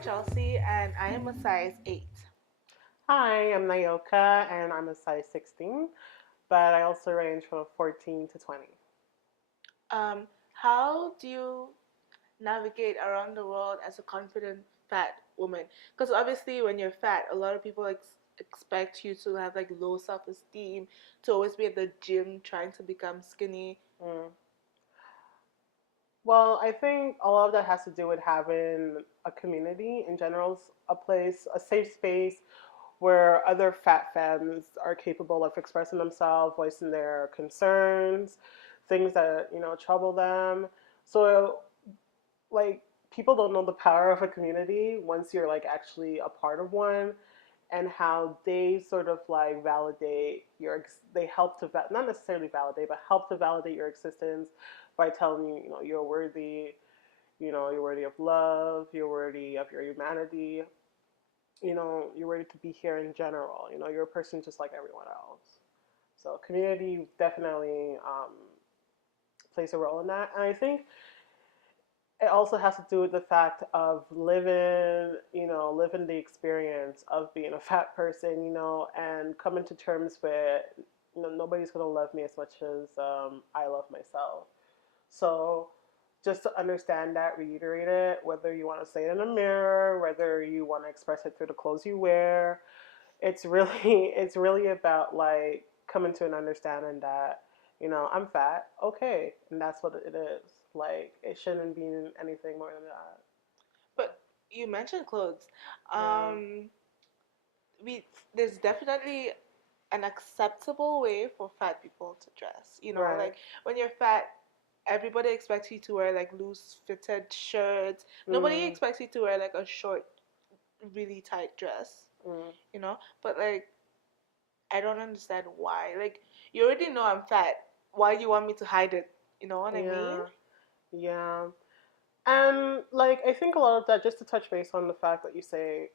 Chelsea, and I am a size 8. Hi, I'm Nayoka and I'm a size 16, but I also range from 14 to 20. How do you navigate around the world as a confident fat woman? Because obviously, when you're fat, a lot of people expect you to have like low self esteem, to always be at the gym trying to become skinny. Mm. Well, I think a lot of that has to do with having a community in general, a place, a safe space where other fat femmes are capable of expressing themselves, voicing their concerns, things that, trouble them. So, like, people don't know the power of a community once you're like actually a part of one, and how they sort of like validate they help to not necessarily validate, but help to validate your existence by telling you, you're worthy, you're worthy of love, you're worthy of your humanity, you're worthy to be here in general, you're a person just like everyone else. So community definitely plays a role in that. And I think it also has to do with the fact of living the experience of being a fat person, and coming to terms with, nobody's going to love me as much as I love myself. So just to understand that, reiterate it, whether you want to say it in a mirror, whether you want to express it through the clothes you wear, it's really about like coming to an understanding that, I'm fat, okay, and that's what it is. Like, it shouldn't be anything more than that. But you mentioned clothes. Yeah. Um, we there's definitely an acceptable way for fat people to dress. Right. Like when you're fat, everybody expects you to wear like loose fitted shirts. Nobody Mm, expects you to wear like a short, really tight dress, mm, But like, I don't understand why. Like, you already know I'm fat. Why do you want me to hide it? You know what I mean? yeah. Yeah. And like, I think a lot of that, just to touch base on the fact that you say,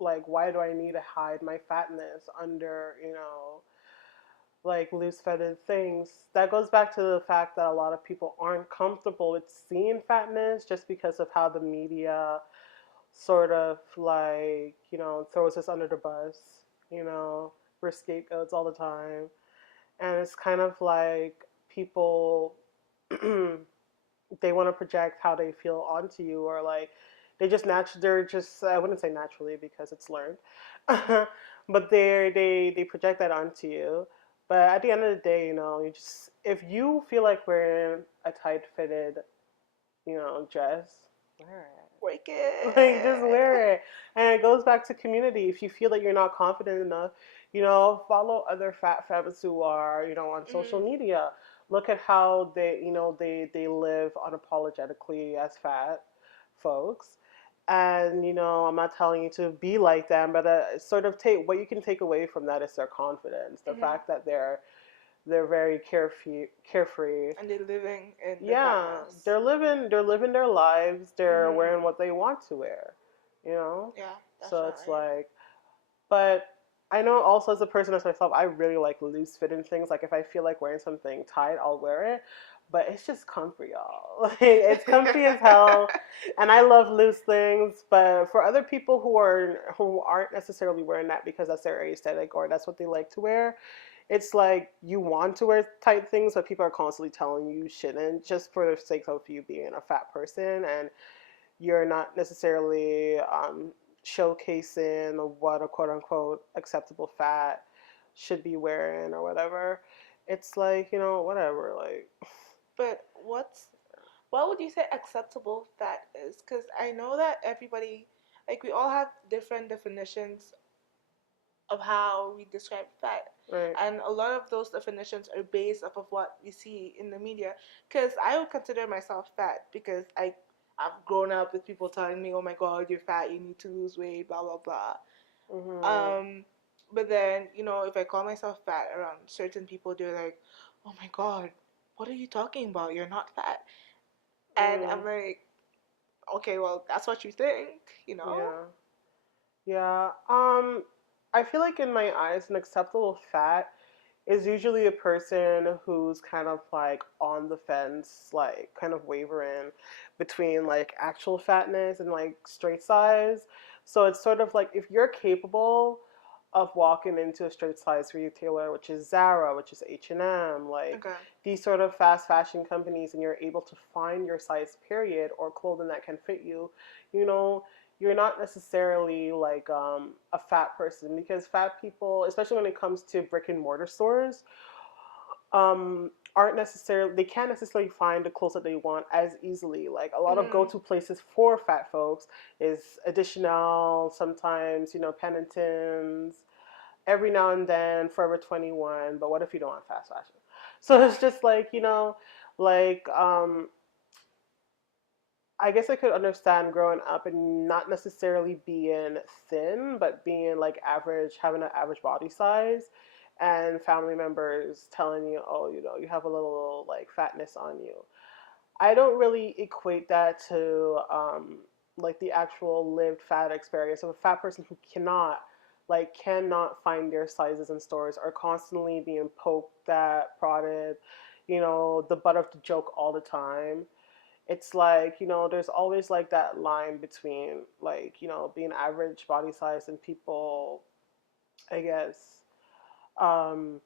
like, why do I need to hide my fatness under, like loose fitted things? That goes back to the fact that a lot of people aren't comfortable with seeing fatness just because of how the media sort of like, throws us under the bus. You know, we're scapegoats all the time. And it's kind of like people, they want to project how they feel onto you, or like they're just, I wouldn't say naturally because it's learned, but they project that onto you. But at the end of the day, you just, if you feel like wearing a tight fitted, dress, wear it. Work Like, just it. wear it. And it goes back to community. If you feel that you're not confident enough, follow other fat femmes who are, on social Mm. media. Look at how they live unapologetically as fat folks. And, I'm not telling you to be like them, but sort of take what you can take away from that is their confidence. The Mm-hmm. fact that they're very carefree. And they're living in the Yeah, fatness. they're living their lives. They're wearing Mm-hmm. what they want to wear, you know. Yeah, So it's definitely. like, but I know also as a person as myself, I really like loose fitting things. Like, if I feel like wearing something tight, I'll wear it. But it's just comfy, y'all. Like, it's comfy as hell, and I love loose things. But for other people who aren't necessarily wearing that because that's their aesthetic or that's what they like to wear, it's like you want to wear tight things, but people are constantly telling you shouldn't, just for the sake of you being a fat person, and you're not necessarily showcasing what a quote unquote acceptable fat should be wearing or whatever. It's like, whatever. Like, But what would you say acceptable fat is? Because I know that everybody, like, we all have different definitions of how we describe fat. right. And a lot of those definitions are based off of what we see in the media. Because I would consider myself fat because I've grown up with people telling me, "Oh my God, you're fat. You need to lose weight." Blah blah blah. Hmm. Um, but then if I call myself fat around certain people, they're like, "Oh my God, what are you talking about? You're not fat." And Mm, I'm like, "Okay, well, that's what you think." yeah. Yeah. I feel like in my eyes, an acceptable fat is usually a person who's kind of like on the fence, like kind of wavering between like actual fatness and like straight size. So it's sort of like if you're capable of walking into a straight size retailer, which is Zara, which is H&M, like Okay. these sort of fast fashion companies, and you're able to find your size period or clothing that can fit you, you know, you're not necessarily like a fat person, because fat people, especially when it comes to brick and mortar stores, aren't necessarily, they can't necessarily find the clothes that they want as easily. Like a lot of Mm. go-to places for fat folks is Additional, sometimes Pennington's, every now and then Forever 21. But what if you don't want fast fashion? So Yeah. it's just like like I guess I could understand growing up and not necessarily being thin, but being like average, having an average body size, and family members telling you, oh, you have a little like fatness on you. I don't really equate that to like the actual lived fat experience of a fat person who cannot find their sizes in stores, are constantly being poked at, prodded, the butt of the joke all the time. It's like, there's always like that line between like, being average body size and people, I guess, um,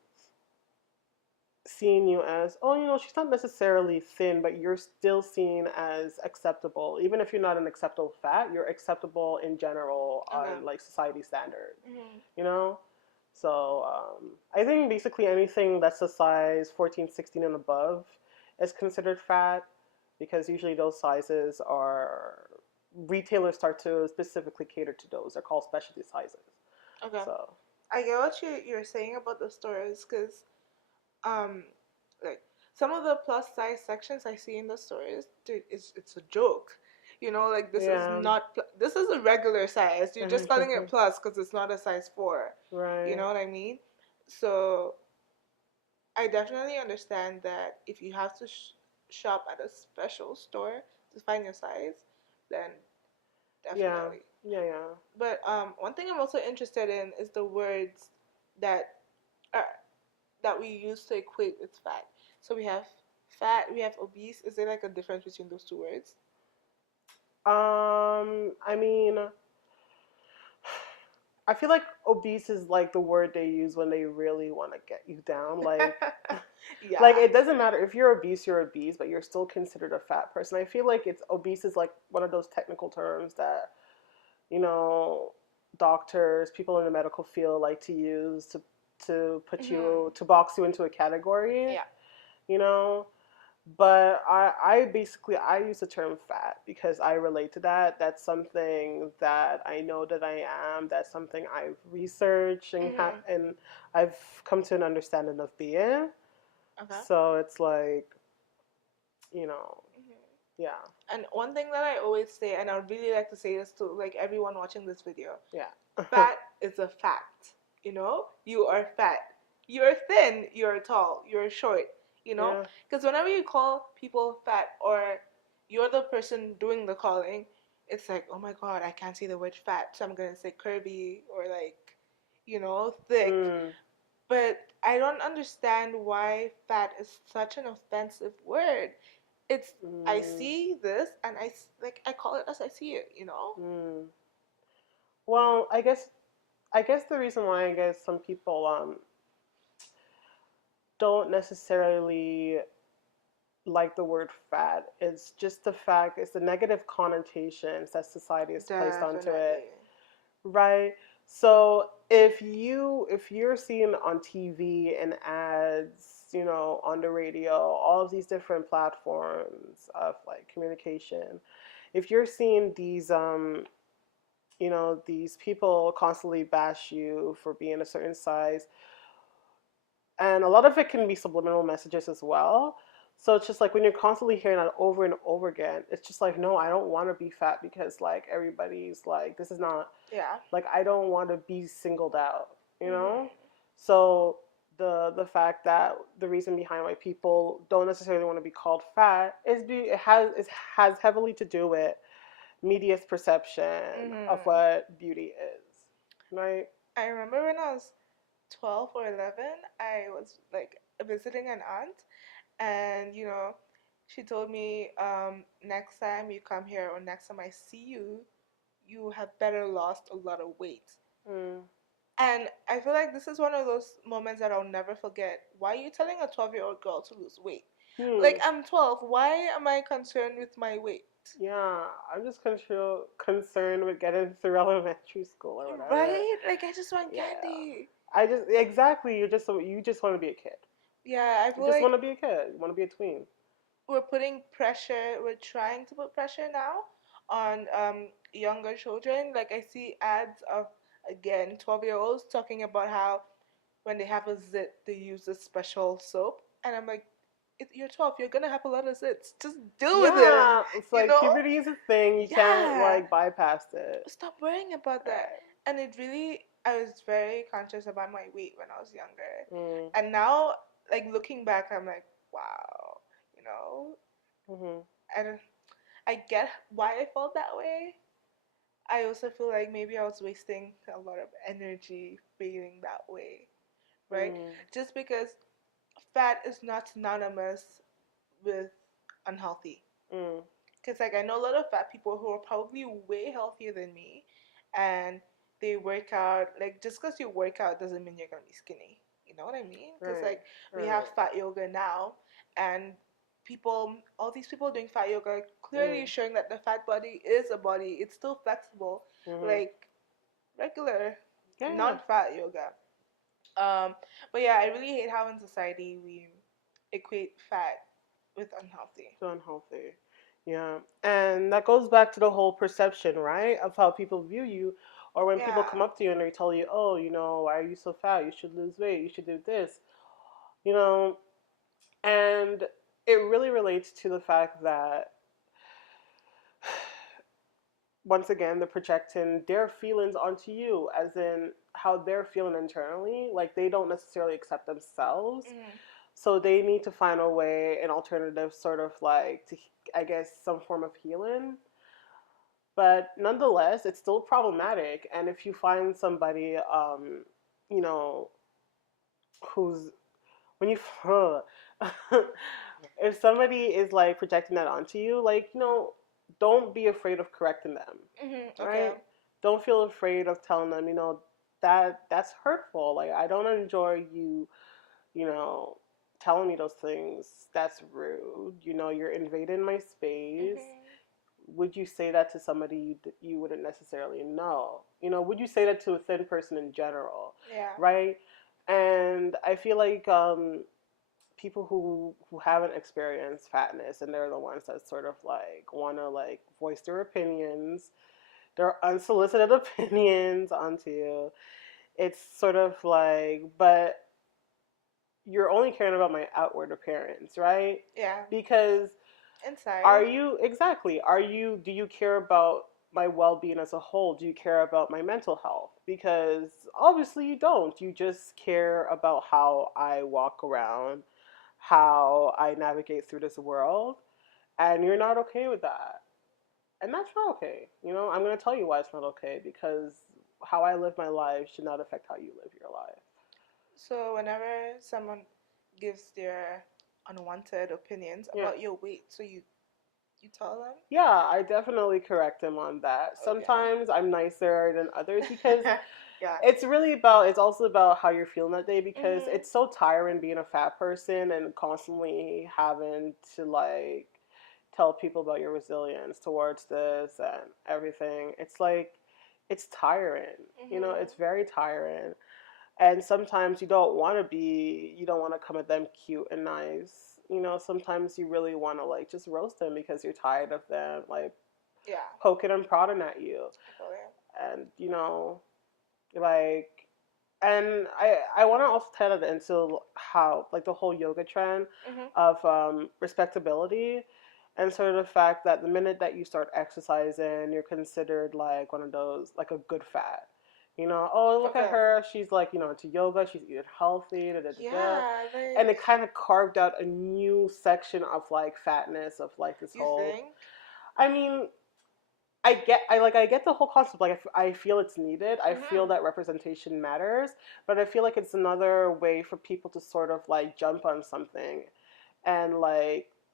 seeing you as, oh, she's not necessarily thin, but you're still seen as acceptable. Even if you're not an acceptable fat, you're acceptable in general Okay. on like society standard, Mm-hmm. you know? So I think basically anything that's a size 14, 16 and above is considered fat, because usually those sizes are, retailers start to specifically cater to those. They're called specialty sizes. Okay. So I get what you're saying about the stores, because um like some of the plus size sections I see in the stores, dude, it's a joke. Like this is yeah. not this is a regular size. You're just calling it plus because it's not a size 4. You Right. know what I mean? So I definitely understand that if you have to shop at a special store to find your size, then Yeah. definitely. Yeah, yeah. But one thing I'm also interested in is the words that are that we use to equate with fat. So we have fat, we have obese. Is there like a difference between those two words? I mean, I feel like obese is like the word they use when they really want to get you down. Like Yeah. it doesn't matter if you're obese, but you're still considered a fat person. I feel like it's obese is like one of those technical terms that, you know, doctors, people in the medical field like to use to put Mhm. you, to box you into a category, Yeah. you know. But I basically I use the term fat because I relate to that. That's something that I know that I am. That's something I've researched Mhm. and I've come to an understanding of being. Okay. So it's like, you know, Mhm. yeah, And one thing that I always say, and I would really like to say this to like everyone watching this video, yeah, fat is a fact. You are fat. You're thin. You're tall. You're short. yeah, Because whenever you call people fat, or you're the person doing the calling, it's like, oh my god, I can't say the word fat, so I'm gonna say curvy or like, thick. mm, But I don't understand why fat is such an offensive word. It's I mm, see this and like I call it as I see it. mm. Well, I guess the reason why I guess some people don't necessarily like the word fat is just the fact it's the negative connotations that society has placed onto it, Definitely. right? So if you're seeing on TV and ads, on the radio, all of these different platforms of like communication, if you're seeing these people constantly bash you for being a certain size, and a lot of it can be subliminal messages as well. So it's just like when you're constantly hearing that over and over again, it's just like, no, I don't want to be fat because like everybody's like, this is not, Yeah. like, I don't want to be singled out, you know? Mhm. So the fact that the reason behind why people don't necessarily want to be called fat it has heavily to do with media's perception of Mhm. what beauty is, right? I remember when I was 12 or 11, I was like visiting an aunt, and she told me, next time you come here or next time I see you, you have better lost a lot of weight. Mm. And I feel like this is one of those moments that I'll never forget. Why are you telling a 12-year-old girl to lose weight? Like, Hmm. I'm 12. Why am I concerned with my weight? Yeah, I'm just concerned with getting through elementary school or whatever. Right? Like, I just want Yeah, candy. I just exactly. You just want to be a kid. Yeah, I You feel just want like to be a kid. You want to be a tween. we're putting pressure, we're trying to put pressure now on younger children. Like, I see ads of, again, 12-year-olds talking about how when they have a zit, they use a special soap. And I'm like, you're 12, you're gonna have a lot of zits. Just deal with it, Yeah, it's you like know? puberty is a thing. You can't Yeah. like bypass it. Stop worrying about that. Right. And it really, I was very conscious about my weight when I was younger. Mm. And now, like, looking back, I'm like, wow, you know, Mhm. I don't, I get why I felt that way. I also feel like maybe I was wasting a lot of energy feeling that way, right? Mm. Just because fat is not synonymous with unhealthy. Mm. Because, like, I know a lot of fat people who are probably way healthier than me, and they work out. Like, just because you work out doesn't mean you're gonna be skinny. You know what I mean? Because, Right. like, we have Right. fat yoga now, and all these people doing fat yoga are clearly Mm. showing that the fat body is a body. It's still flexible, Mhm. like regular, Yeah. Yeah. non-fat yoga. Um, but yeah, I really hate how in society we equate fat with unhealthy. So unhealthy. Yeah. And that goes back to the whole perception, right? Of how people view you. Or when people come Yeah. up to you and they tell you, oh, why are you so fat? You should lose weight. You should do this. You know, and it really relates to the fact that, once again, they're projecting their feelings onto you, as in how they're feeling internally. Like they don't necessarily accept themselves. Mm-hmm. So they need to find a way, an alternative, sort of like, to, I guess, some form of healing. But nonetheless, it's still problematic. And if you find somebody, you know, who's when you if somebody is like projecting that onto you, like, don't be afraid of correcting them, Mm-hmm. Okay. right? Don't feel afraid of telling them, that's hurtful. Like, I don't enjoy you, you know, telling me those things. That's rude. You're invading my space. Mm-hmm. Would you say that to somebody you wouldn't necessarily know? Would you say that to a thin person in general, Yeah. right? And I feel like, people who haven't experienced fatness, and they're the ones that sort of like want to like voice their opinions, their unsolicited opinions onto you. It's sort of like, but you're only caring about my outward appearance, right? Yeah. Because Inside. do you care about my well-being as a whole? Do you care about my mental health? Because obviously you don't. You just care about how I walk around, how I navigate through this world, and you're not okay with that. And that's not okay. I'm going to tell you why it's not okay, because how I live my life should not affect how you live your life. So whenever someone gives their unwanted opinions Yeah. about your weight, so you tell them. Yeah, I definitely correct him on that. Okay. Sometimes I'm nicer than others, because Yeah. it's also about how you're feeling that day, because Mhm. it's so tiring being a fat person and constantly having to like tell people about your resilience towards this and everything. It's like, it's tiring. Mhm. It's very tiring. And sometimes you don't want to come at them cute and nice. Sometimes you really want to like just roast them because you're tired of them like Yeah. poking and prodding at you. I feel you. And like, and I want to also tie that into how like the whole yoga trend Mhm. of, respectability, and sort of the fact that the minute that you start exercising, you're considered like one of those, like a good fat. Oh, look at Okay. her, she's like, into yoga, she's eating healthy, da, da, da, da. Yeah. And Like, it kind of carved out a new section of like fatness, of like this you whole, think? I mean, I get the whole concept. Like I feel it's needed. I feel Mhm. that representation matters, but I feel like it's another way for people to sort of like jump on something and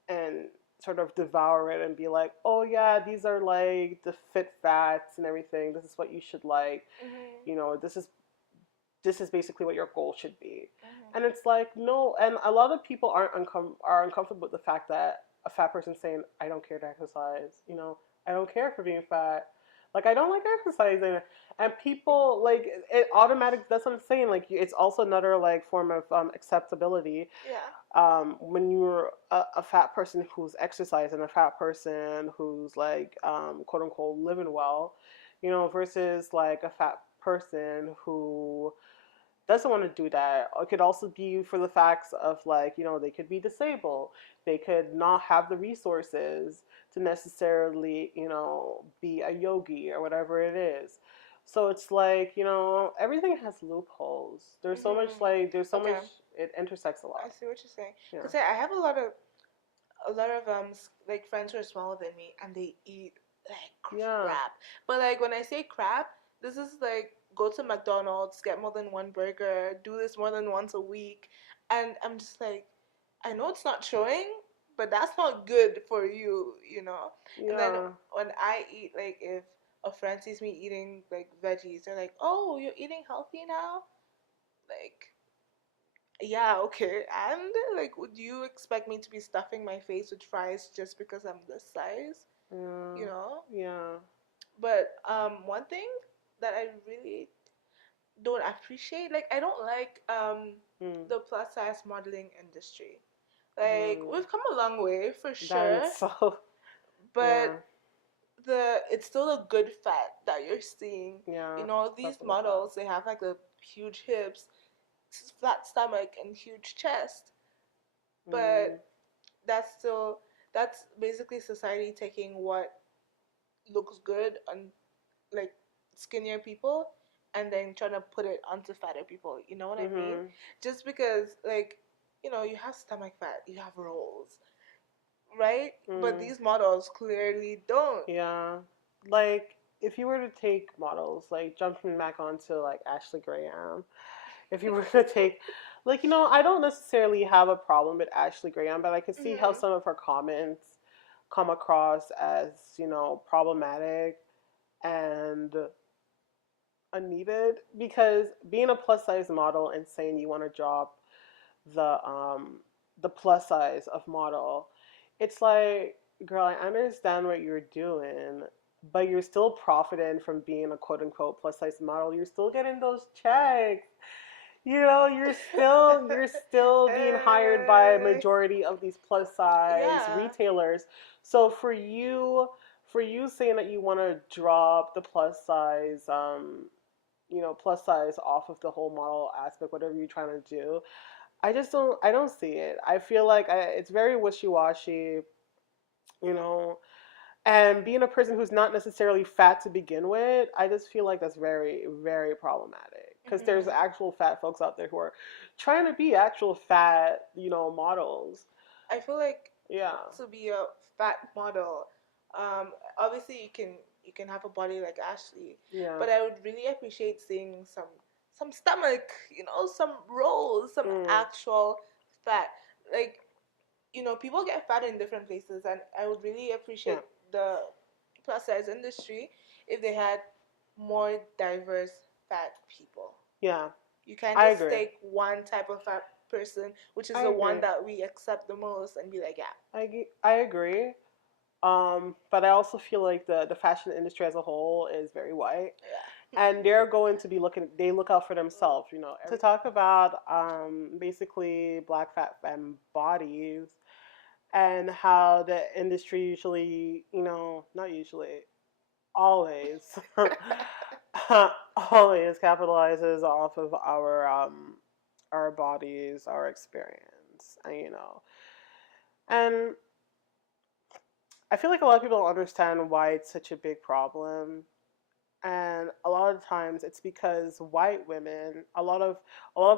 and sort of devour it and be like, oh yeah, these are like the fit fats and everything. This is what you should like. Mhm. You know, this is basically what your goal should be. Mhm. And it's like no, and a lot of people are uncomfortable with the fact that a fat person saying, I don't care to exercise. You know, I don't care for being fat. Like I don't like exercising, and people like it automatic. That's what I'm saying. Like it's also another like form of acceptability Yeah. when you're a fat person who's exercising, a fat person who's like quote unquote living well, you know, versus like a fat person who doesn't want to do that. It could also be for the facts of like, you know, they could be disabled. They could not have the resources to necessarily, you know, be a yogi or whatever it is. So it's like, you know, everything has loopholes. Mhm. There's so much, Okay. it intersects a I lot. see what you're saying. Yeah. Cause I have a lot of like friends who are smaller than me, and they eat like Yeah. crap. But like when I say crap, this is like go to McDonald's, get more than one burger, do this more than once a week, and I'm just like, I know it's not showing, but that's not good for you, you know. And then Yeah. when I eat, like if a friend sees me eating like veggies, they're like, "Oh, you're eating healthy now?" Like, yeah, okay. And like, would you expect me to be stuffing my face with fries just because I'm this size? Yeah. You know? Yeah. But one thing that I really don't appreciate, like I don't like Mm. the plus size modeling industry. Like Mm. we've come a long way for That in sure, itself. but Yeah. it's still a good fat that you're seeing. You Yeah. know, these Acceptable fat. models, they have like a huge hips, flat stomach, and huge chest, Mm. but that's still that's basically society taking what looks good on like skinnier people and then trying to put it onto fatter people. You know what I mean? Mhm. Just because like you have stomach fat, you have rolls, right? But Mm. these models clearly don't. Yeah. Like if you were to take models, like jumping back onto like Ashley Graham, if you were to take like, you know, I don't necessarily have a problem with Ashley Graham, but I could see how Mhm. some of her comments come across as, you know, problematic and unneeded because being a plus size model and saying you want to drop the um the plus size of model, it's like, girl, I understand what you're doing, but you're still profiting from being a quote unquote plus size model. You're still getting those checks. You know, you're still being hired by a Hey. majority of these plus size Yeah. retailers. So for you saying that you want to drop the plus size you know, plus size off of the whole model aspect, whatever you're trying to do, I don't see it. I feel like it's very wishy-washy, you know, and being a person who's not necessarily fat to begin with, I just feel like that's very, very problematic because there's Mhm. actual fat folks out there who are trying to be actual fat, you know, models. I feel like Yeah. to be a fat model, obviously you can have a body like Ashley, Yeah. but I would really appreciate seeing some stomach, some rolls, some Mm. actual fat. Like people get fat in different places, and I would really Yeah. appreciate the plus size industry if they had more diverse fat people. Yeah. You can't I just agree. take one type of fat person, which is I the one agree. that we accept the most, and be like, yeah. I agree. But I also feel like the fashion industry as a whole is very white, Yeah. and they're going to be looking. They look out for themselves, you know. To talk about basically black fat femme bodies and how the industry usually, you know, not usually, always, always capitalizes off of our bodies, our experience, and you know, and I feel like a lot of people don't understand why it's such a big problem. And a lot of times it's because white women, a lot of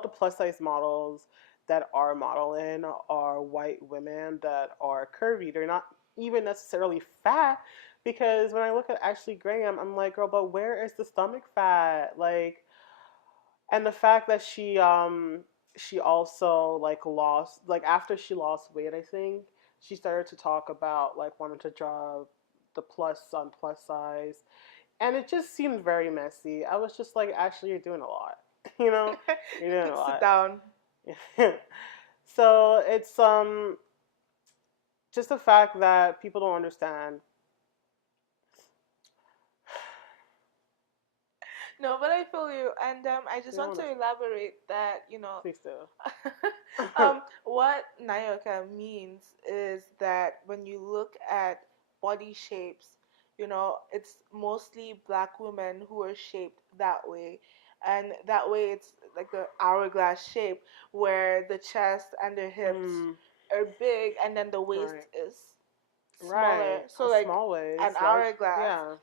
the plus size models that are modeling are white women that are curvy. They're not even necessarily fat Because when I look at Ashley Graham, I'm like, girl, but where is the stomach fat? Like, and the fact that she also like lost, like after she lost weight, I think she started to talk about like wanting to drop the plus on plus size, and it just seemed very messy. I was just like, actually, you're doing a lot. You know, you're doing a Sit lot. down. So it's just the fact that people don't understand. No, but I feel you, and I just They don't want to understand. elaborate that Please do. what Nayoka means is that when you look at body shapes, it's mostly black women who are shaped that way, and that way it's like the hourglass shape where the chest and the hips Mm, are big, and then the waist right. is smaller, Right. so A like small an waist, large. hourglass. Yeah.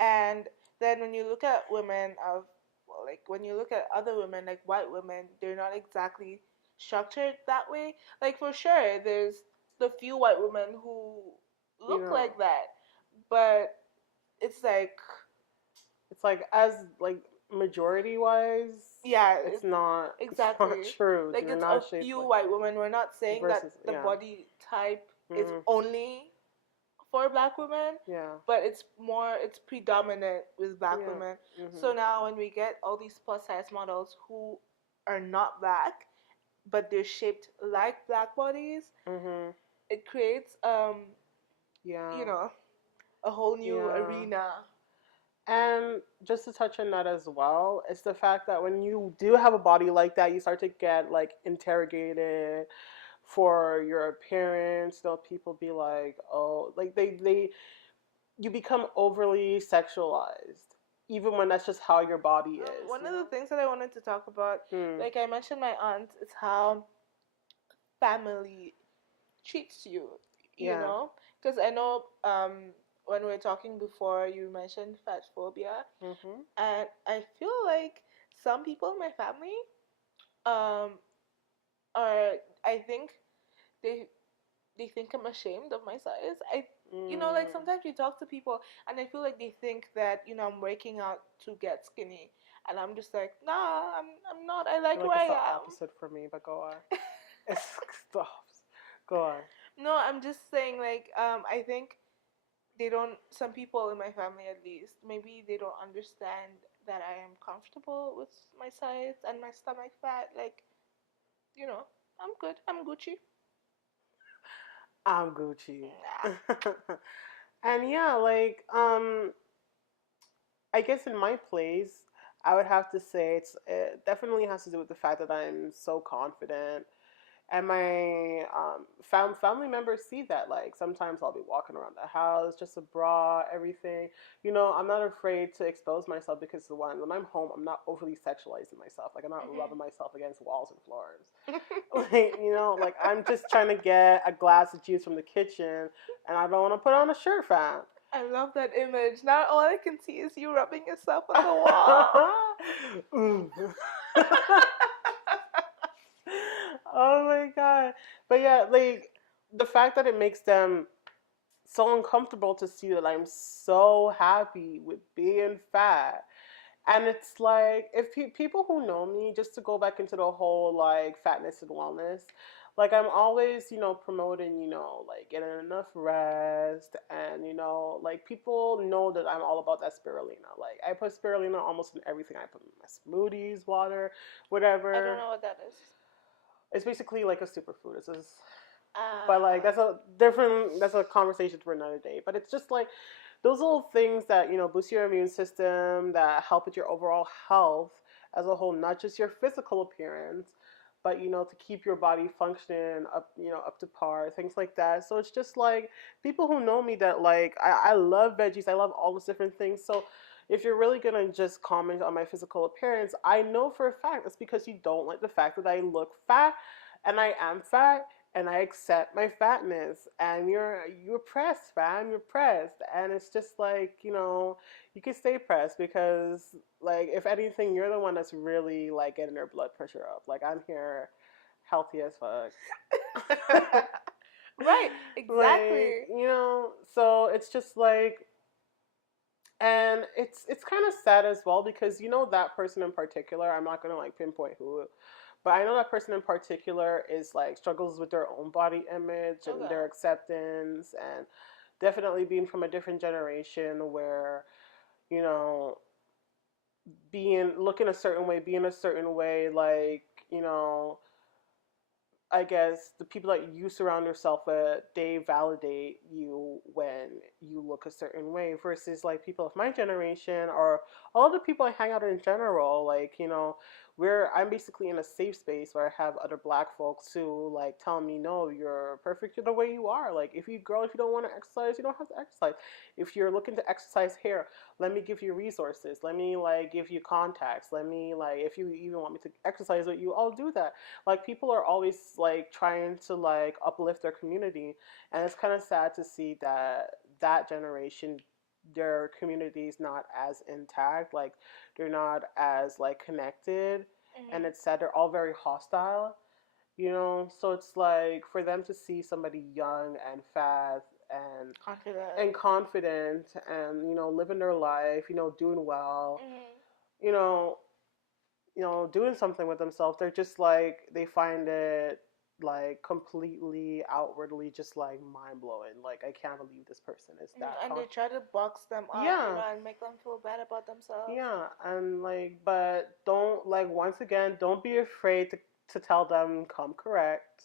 And then when you look at women of, well, like when you look at other women, like white women, they're not exactly structured that way. Like for sure, there's the few white women who You look know, like that, but it's like, it's like as like majority wise, yeah, it's not. It's not exactly. true. Like They're it's a not shaped few like white women. We're not saying that versus. the Yeah. body type is Mhm. only for black women, Yeah. but it's predominant with black Yeah. women. So Mhm. now when we get all these plus size models who are not black, but they're shaped like black bodies, Mhm. it creates you Yeah. know, a whole new Yeah. arena. And just to touch on that as well, it's the fact that when you do have a body like that, you start to get like interrogated for your appearance. People be like, oh, like they you become overly sexualized, even when that's just how your body is. One You of the know. things that I wanted to talk about, Hmm. like I mentioned my aunt, is how family treats you, Yeah. because I know when we were talking before, you mentioned fat phobia, Mhm. and I feel like some people in my family um are, I think they they think I'm ashamed of my size. Like Mm. sometimes you talk to people and I feel like they think that I'm working out to get skinny, and I'm just like, nah, I'm not. I I feel like like where it's the I opposite for me, but go on. It's the opposite. Go on. am. No, I'm just saying, like, I think they don't. Some people in my family, at least, maybe they don't understand that I am comfortable with my size and my stomach fat. Like, you know, I'm good. I'm Gucci. I'm Gucci. Nah. And yeah, like I guess in my place, I would have to say it definitely has to do with the fact that I'm so confident, and my family members see that. Like sometimes I'll be walking around the house just a bra, everything. I'm not afraid to expose myself because when I'm home, I'm not overly sexualizing myself. Like I'm not rubbing myself against walls and floors. Like like I'm just trying to get a glass of juice from the kitchen, and I don't want to put on a shirt, fam. I love that image. Now all I can see is you rubbing yourself on the wall. Ooh. Oh my god. But yeah, like the fact that it makes them so uncomfortable to see that I'm so happy with being fat. And it's like, if people who know me, just to go back into the whole like fatness and wellness, like I'm always, promoting, like getting enough rest, and like people know that I'm all about that spirulina. Like I put spirulina almost in everything. I put in my smoothies, water, I don't whatever. know what that is. It's basically like a superfood. It's just, but like Ah. that's a conversation for another day. But it's just like those little things that boost your immune system, that help with your overall health as a whole, not just your physical appearance, but to keep your body functioning up, up to par, things like that. So it's just like people who know me that like I love veggies, I love all those different things. So if you're really gonna just comment on my physical appearance, I know for a fact it's because you don't like the fact that I look fat, and I am fat, and I accept my fatness, and you're pressed, fam. You're pressed, and it's just like you can stay pressed because like if anything, you're the one that's really like getting their blood pressure up. Like I'm here, healthy as fuck. Right, Like exactly. so it's just like And it's kind of sad as well because that person in particular, I'm not going to like pinpoint who, but I know that person in particular is like struggles with their own body image and Okay. their acceptance, and definitely being from a different generation where you know being looking a certain way, being a certain way, like I guess the people that you surround yourself with, they validate you when you look a certain way versus like people of my generation or all the people I hang out in general. Like, where I'm basically in a safe space where I have other black folks who like tell me, no, you're perfect the way you are. Like, if you don't want to exercise, you don't have to exercise. If you're looking to exercise here, let me give you resources. Let me like give you contacts. Let me like, if you even want me to exercise with you, I'll do that. Like, people are always like trying to like uplift their community, and it's kind of sad to see that generation, their community is not as intact, like they're not as like connected, and Mm-hmm. it's sad they're all very hostile. So it's like for them to see somebody young and fast Confident. and confident and living their life, doing well, Mm-hmm. you know doing something with themselves, they're just like they find it like completely outwardly just like mind blowing. Like, I can't believe this person is Mm-hmm. that And they try to box them up, yeah, and make them feel bad about themselves. yeah, and like, but don't, like, once again, don't be afraid to tell them come correct.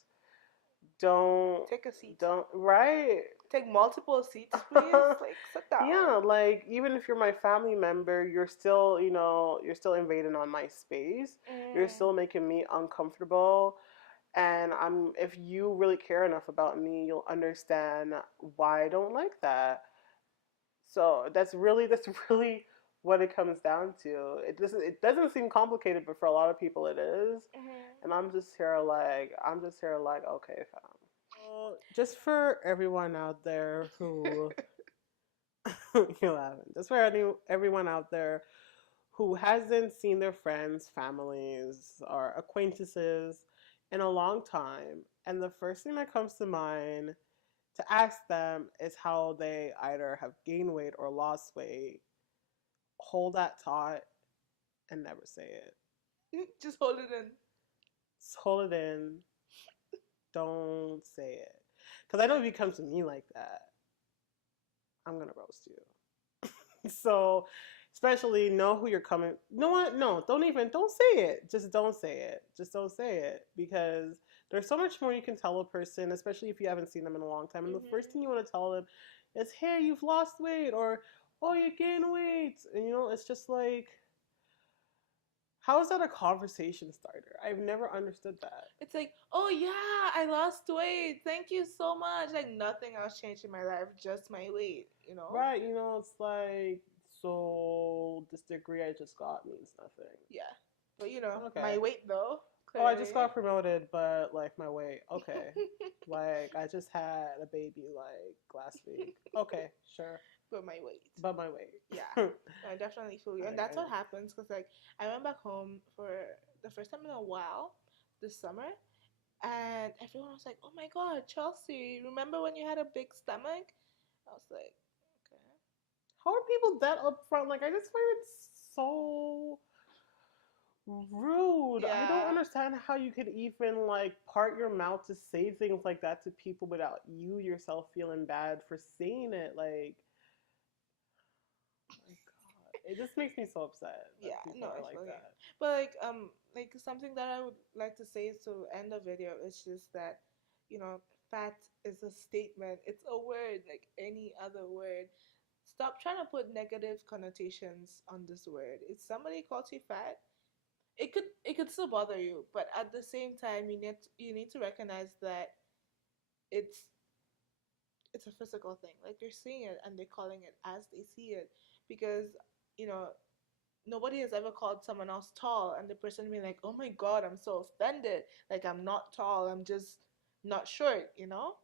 don't Take a seat. don't right. Take multiple seats, please. Like, sit down. Yeah, like, even if you're my family member, you're still invading on my space. You're Mm. still making me uncomfortable. And if you really care enough about me, you'll understand why I don't like that. So that's really what it comes down to. It doesn't seem complicated, but for a lot of people it is. Mm-hmm. And I'm just here like, okay, fam. Well, just for everyone out there who you're laughing. Just for everyone out there who hasn't seen their friends, families, or acquaintances in a long time, and the first thing that comes to mind to ask them is how they either have gained weight or lost weight, hold that thought and never say it. Just hold it in. Just hold it in. Don't say it. Because I know if you come to me like that, I'm going to roast you. So, especially know who you're coming. You know what? No, don't say it. Just don't say it. Just don't say it because there's so much more you can tell a person, especially if you haven't seen them in a long time. And the first Mm-hmm. thing you want to tell them is, "Hey, you've lost weight," or "Oh, you gained weight." And it's just like, how is that a conversation starter? I've never understood that. It's like, oh yeah, I lost weight. Thank you so much. Like, nothing else changed in my life, just my weight, you know? Right, it's like, so this degree I just got means nothing. Yeah. But my Okay. weight though, Oh, I just clearly. got promoted, but like my weight. Okay. Like, I just had a baby like last week. Okay, sure. But my weight. But my weight. Yeah. I definitely feel you. And that's I, what happens because, like, I went back home for the first time in a while this summer, and everyone was like, oh my God, Chelsea, remember when you had a big stomach? I was like, okay. how are people that upfront? Like, I just find it so rude. I don't Yeah. understand how you could even like part your mouth to say things like that to people without you yourself feeling bad for saying it. Like, my God, it just makes me so upset Yeah, that people no, are I like feel you. that. But like something that I would like to say to end the video is just that, fat is a statement. It's a word like any other word. Stop trying to put negative connotations on this word. If somebody calls you fat, it could still bother you, but at the same time, you need to recognize that it's it's a physical thing. Like, they're seeing it and they're calling it as they see it, because you know nobody has ever called someone else tall and the person being like, oh my God, I'm so offended. Like, I'm not tall, I'm just not short.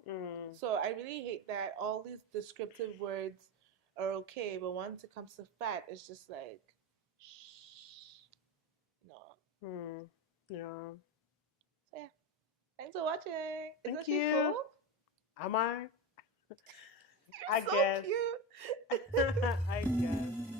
Mm, So I really hate that all these descriptive words are okay, but once it comes to fat, it's just like, shh, no. mm, yeah. So yeah, thanks for watching. Thank Isn't she cool? you. Am I? I So guess. cute. I guess.